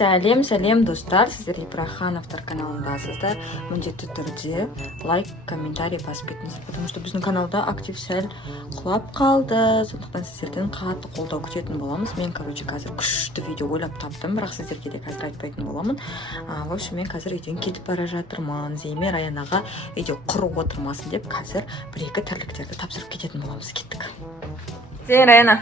Сәлем достар, сіздер Ибрахановтар каналындасыздар. Міндетті түрде лайк, комментарий басып кетіңіздер, потому что біздің каналда актив сәл құлап қалды. Сондықтан сіздерден қатты қолдау күтетін боламыз. Мен, қазір күшті видео ойлап таптым, бірақ сіздерге де қазір айтпайтын боламын. В общем, мен қазір үйден кетіп бара жатырмын. Зейме Раянаға үйде құрып отырмасын деп, қазір бір-екі тірліктерді тапсырып кететін боламыз. Кеттік. Раяна,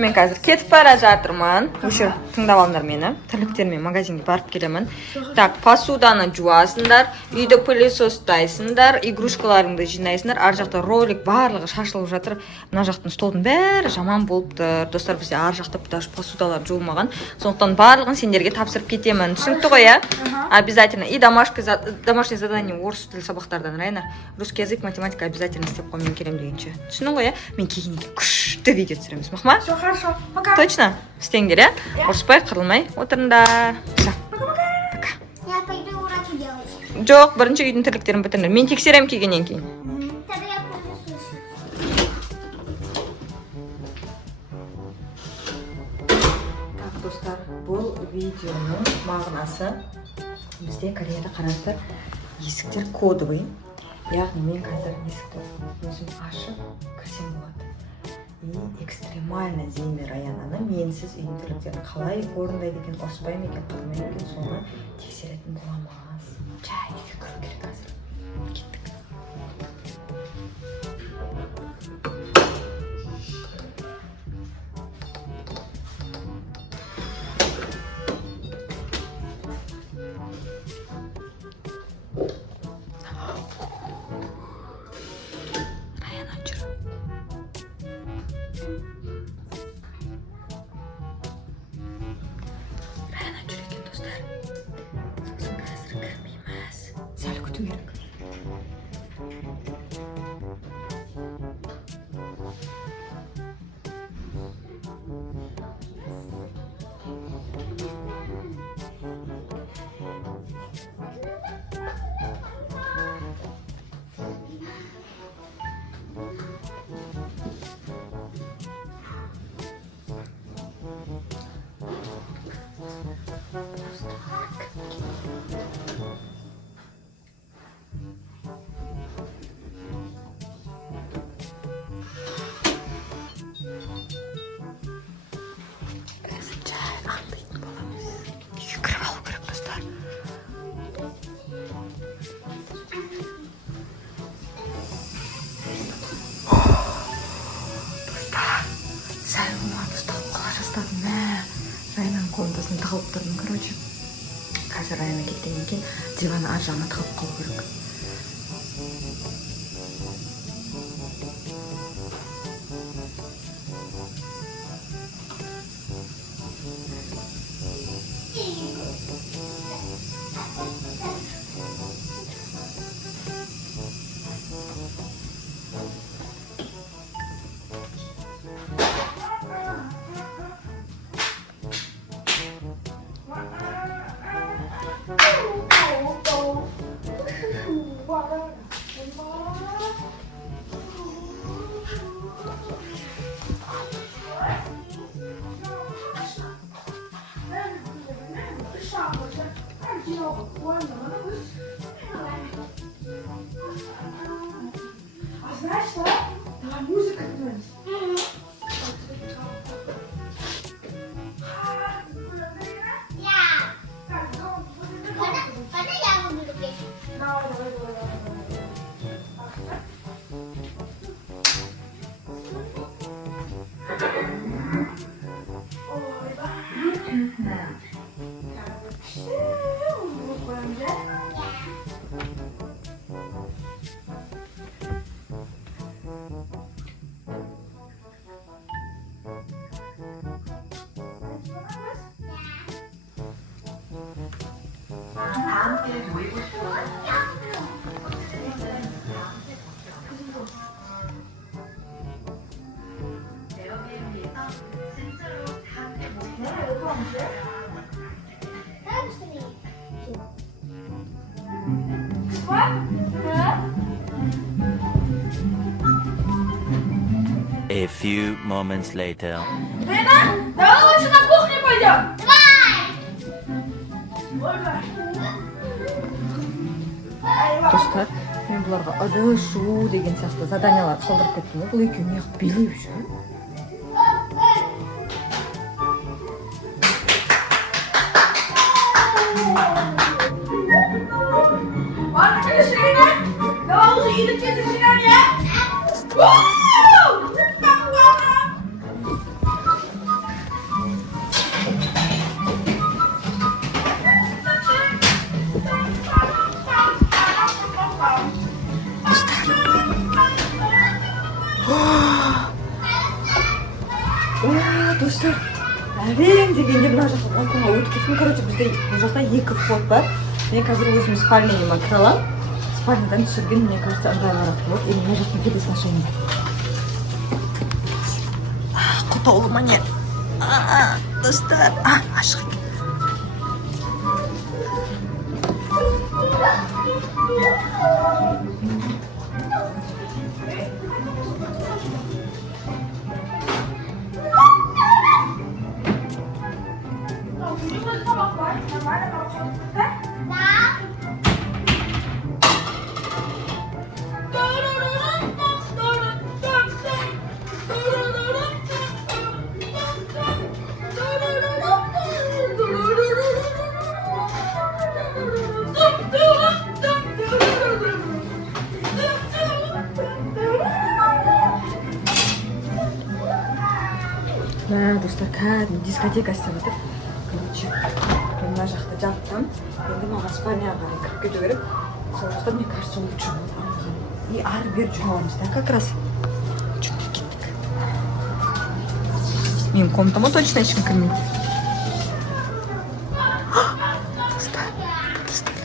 мен қазір кетіп бара жатырмын. Уже тыңдап алыңдар мені. Тірліктермен магазинге барып келемін. Так, посуданы жуасыңдар, үйді пылесостайсыңдар, игрушкаларыңды жинайсыңдар. Ар жақта ролик барлығы шашылып жатыр. Мына жақтың столдың бәрі жаман болып тұр. Достар, бізде ар жақта даже посудалар жуылмаған. Сондықтан барлығын сендерге тапсырып кетемін. Түсінікті ғой, а? Обязательно. И домашнее задание орыс тілі сабақтардан, Раяна. Русский язык, математика обязательно істеп қоймен келем дегенше. Түсінің ғой, а? Мен келгеннен күшті видео түсіреміз. Мақма? Все хорошо. Пока. Точно? Істеңдер, а? Ұрыспай, қырылмай отырыңдар. Пока. Я пойду уроки делать. Жоқ, бірінші үйдің тірліктерін бітіріңдер. Мен тексерем келгеннен кейін. Тогда я пользуюсь. Так, достар, бұл видеоның мағынасы бізде Кореяда қараңыздар, есіктер кодовый. Яғни мен қазір есікті өзім ашып кірсем болады. И экстремально Зейме Раянаны менсіз үйдің тірліктерін қалай орындайды екен, ұрыспай ма екен, қырылмай ма екен, соны тексеретін боламыз. Жай үйге кіру керек қазір. Кеттік. Сәл күту керек. Комнатасын тығылып тұрдым, короче. Қазір Раяна кеткеннен кейін диваны ар жағына тығылып қалу керек. А знаешь что? Давай музыка какая-нибудь. A few moments later. Лена, давай лучше на кухню пойдем. Давай! Достар, мен бұларға ыдышу деген сияқты заданиялар қалдырып кеттім. Бұл екеуі неғып билеп жүр? Достар, әрең дегенде мына жақта балконға өтіп кеттім. Короче, бізде бұл жақта 2 вход бар. Мен қазір өзім спальныйыма кіре аламын. Спальнядан түсірген, мне кажется, ыңғайлырақ болады. Енді мына жақтан кетесін ашайын. Құтаулы мане. Достар, ашық екен. Достар, кәдімгі дискотека істеп отыр. Короче, мен мына жақта жаттым. Енді маған спальняға қарай кіріп кету керек. Сол жақта, мне кажется, лучше болады. И ары бері жүріп аламыз, да, как раз. Жүріп кеттік. Менің комнатама точно ешкім кірмейді. Достар, достар.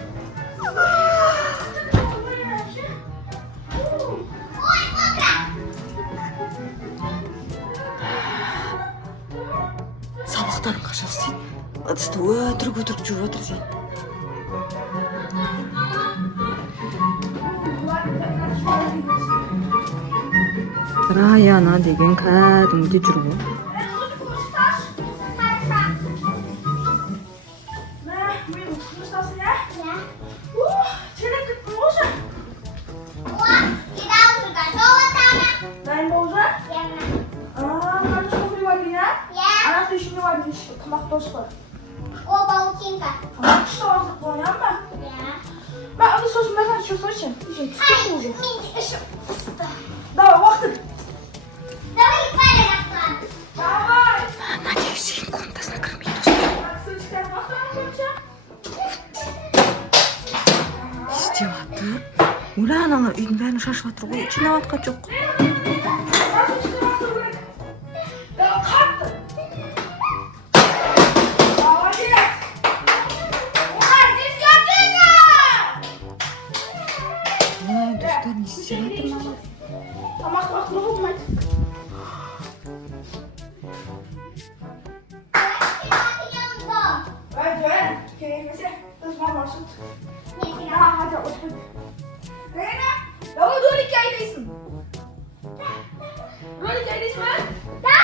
Сабақтарын қашан істейді? Ыдысты өтірік жүріп отыр сен. Раяна деген кәдімгідей жүр ғой. О, паутинка. Что, понятно? Да. Ма, ну что, смотри, что слышим? Ай, Уже. еще. Давай, вахты. Давай, парень, Ахмад. Давай. Надеюсь, сенің комнатасына кірмейді, достар. Сучка, вахты вообще? Істеп жатыр. Оля, аналар үйдің бәрін шашып жатыр ғой. Жинап жатқан жоқ. Давай, қатты. Молодец. Ура, здесь Катюня. Достар, не істеп жатыр мама? Тамақ не болмайды. Давай, келмесе, біз мама шыт. Hadi otur. Reyna, давай ролики айдайсың. Ролики айдайсың ба? Да.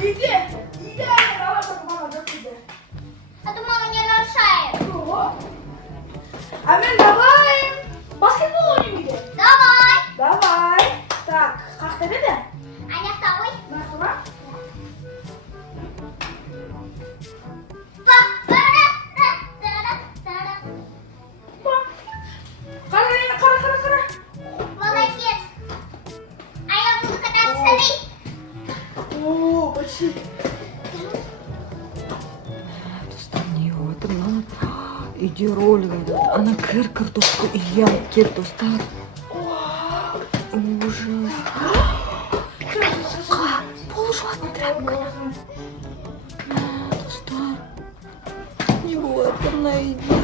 Иди, айда, давай, только мама жоқ дейді. А то мама не нарушает. А мен давай баскетбол ойнайын үйде. Давай. Давай. Так, қақта беді? Аяқта ғой. Нақты ма? Қара, Рейна, қара. Молодец. А я буду кататься с О, почти. Достар, не отыр мама? Үйде ролик айтады. Ана кір картошка үй алып кел, достар. Ужас. Пол жуатын тряпка. Достар, не отыр на үйде.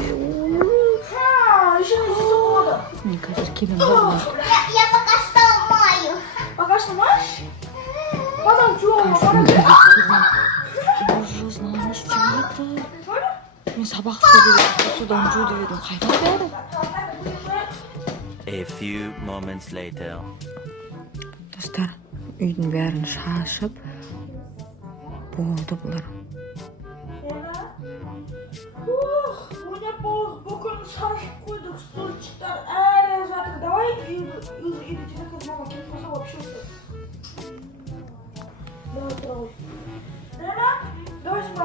Еще не здесь ухода. Мен қазір келем ғой. Я пока что мою. Пока что маш? Потом чего? Ужас, мама не істеп жатыр. Мен сабақ істеп едім, судан жу деп едім. Қайда бәрі? A few moments later. Достар, үйдің бәрін шашып болды бұлар. Ойнап болдық, бүкіл шашып қойдық, стульчиктар әлі жатыр. Давай үйді қазір мама келіп қалса вообще все. Давай тұра ғой. Рена, давай сен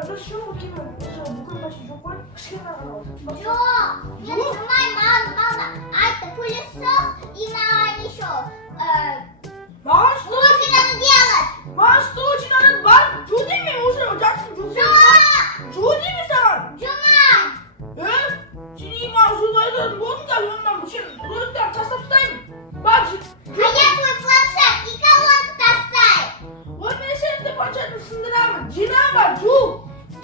разрешил выкинуть бүкіл почти жоқ қой. Кішкене ғана алды. Жоқ, мен тұрмаймын, мама. Айтты, пылесос и маған еще Маған лучше надо делать. Маған стульчик надо бар. Жу деме, уже жатсың жу. Жу деме саған. Жумай. Сен маған жуды айтатын болдың қазір онdan сен роликтарды тастап тастаймын. Бар, А я твой планшет и колонку достай. вот мен сенің де планшетіңді сындырамын. Жина бар, жу.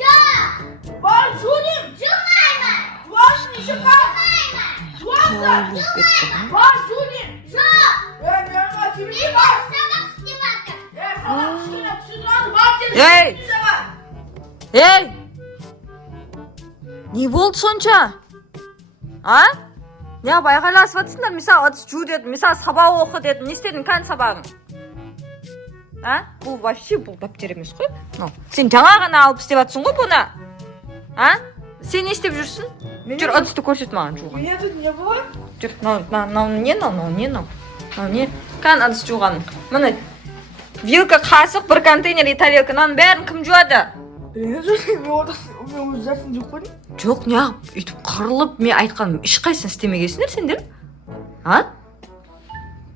Жоқ, Бар, жу деймін. жумаймын. Жуасың, еще қал. Жумаймын. Жуасың. Кетті. Бар, жу деймін. Жоқ, Мені тебе мен бар. сабақ істемеймін. Саған кішкене түсіндірады, бар сен. Ей! Саған. Ей! Не болды сонша? А? Неғып айғайласып жатсыңдар? Мысалы, ыдыс жу дедім, мысалы, сабақ оқы дедім. Не істедің кән сабағың? А? Бұл вообще бұл дәптер емес қой. Сен жаңа ғана алып істеп жатсың ғой бұны. А? Сен не істеп жүрсің? Жүр, ыдысты көрсет маған жуған. Меня тут не было. Жүр, не. Кән ыдыс жуған. Міне, вилка, қасық, бір контейнер и тарелка. Мынаның бәрін кім жуады? Мен өз жартын жоқ қойдым. Жоқ, неғып үйтіп қырылып, мен айтқаным ешқайсысын істемегенсіңдер сендер? А?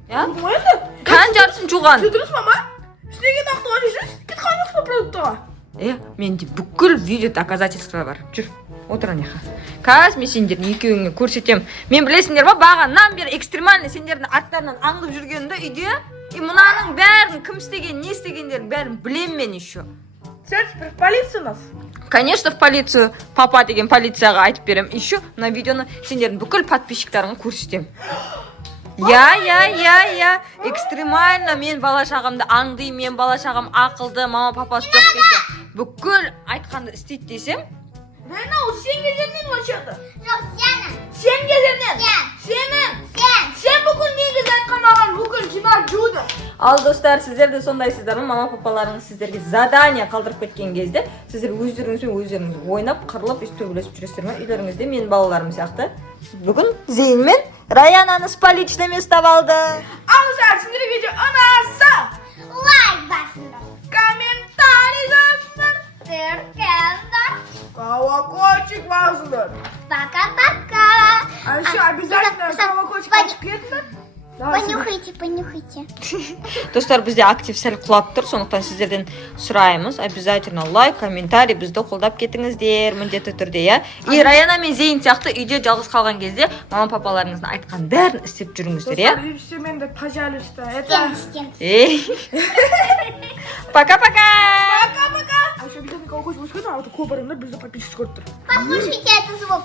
Я? Болмайды. Кән жартысын жуған. Дұрыс мама. Істеген ақтыға жүрсіз, кет қалмас па продуктыға. Менде бүкіл видео доказательства бар. Жүр, отыр аняқа. Қазір мен сендердің екеуіңе көрсетем. Мен білесіңдер ба, бағаннан бері экстремальный сендердің аттарынан аңдып жүргенімді үйде. И мынаның бәрін кім істеген, не істегендерін бәрін білем мен еще. Все, теперь в полицию нас. Конечно, в полицию, папа деген полицияға айтып берем. Еще на видеоны сендердің бүкіл подписчиктарыңа көрсетем. Я. Экстремально мен бала шағамды аңдаймын, мен бала шағам ақылды, мама папасы жоқ десе. Бүкіл айтқанды істейді десем. Рена, ол сен кезерінен вообще-то. Жоқ, сенің. Сен кезерінен. Сен. Сен бүкіл негіз айтқан маған бүкіл жинап жуды. Ал достар, сіздер де сондайсыздар ма? Мама папаларыңыз сіздерге задание қалдырып кеткен кезде сіздер өздеріңіз ойнап, қырылып, төбелесіп жүресіздер ме? Үйлеріңізде менің балаларым сияқты. Бүгін Зейн мен Раянаны с поличными ұстап алды. Ал достар, сендерге видео ұнаса, Лайк басыңдар. комментарий жазыңдар, Тіркеліңдер. колокольчик басыңдар. Пока-пока. А еще обязательно колокольчик ашып кетіңдер. Понюхайте. Достар, бізде актив сәл құлап тұр, сондықтан сіздерден сұраймыз. Обязательно лайк, комментарий бізді қолдап кетіңіздер, міндетті түрде, я. И Раяна мен Зейн сияқты үйде жалғыз қалған кезде мама папаларыңыздың айтқан бәрін істеп жүріңіздер, я. Достар, все менде, пожалуйста. Стен. Пока-пока! Пока-пока. А еще обязательно колокольчик басып кетіңдер, а то көп адамдар бізді подписчик көріп тұр. Послушайте этот звук.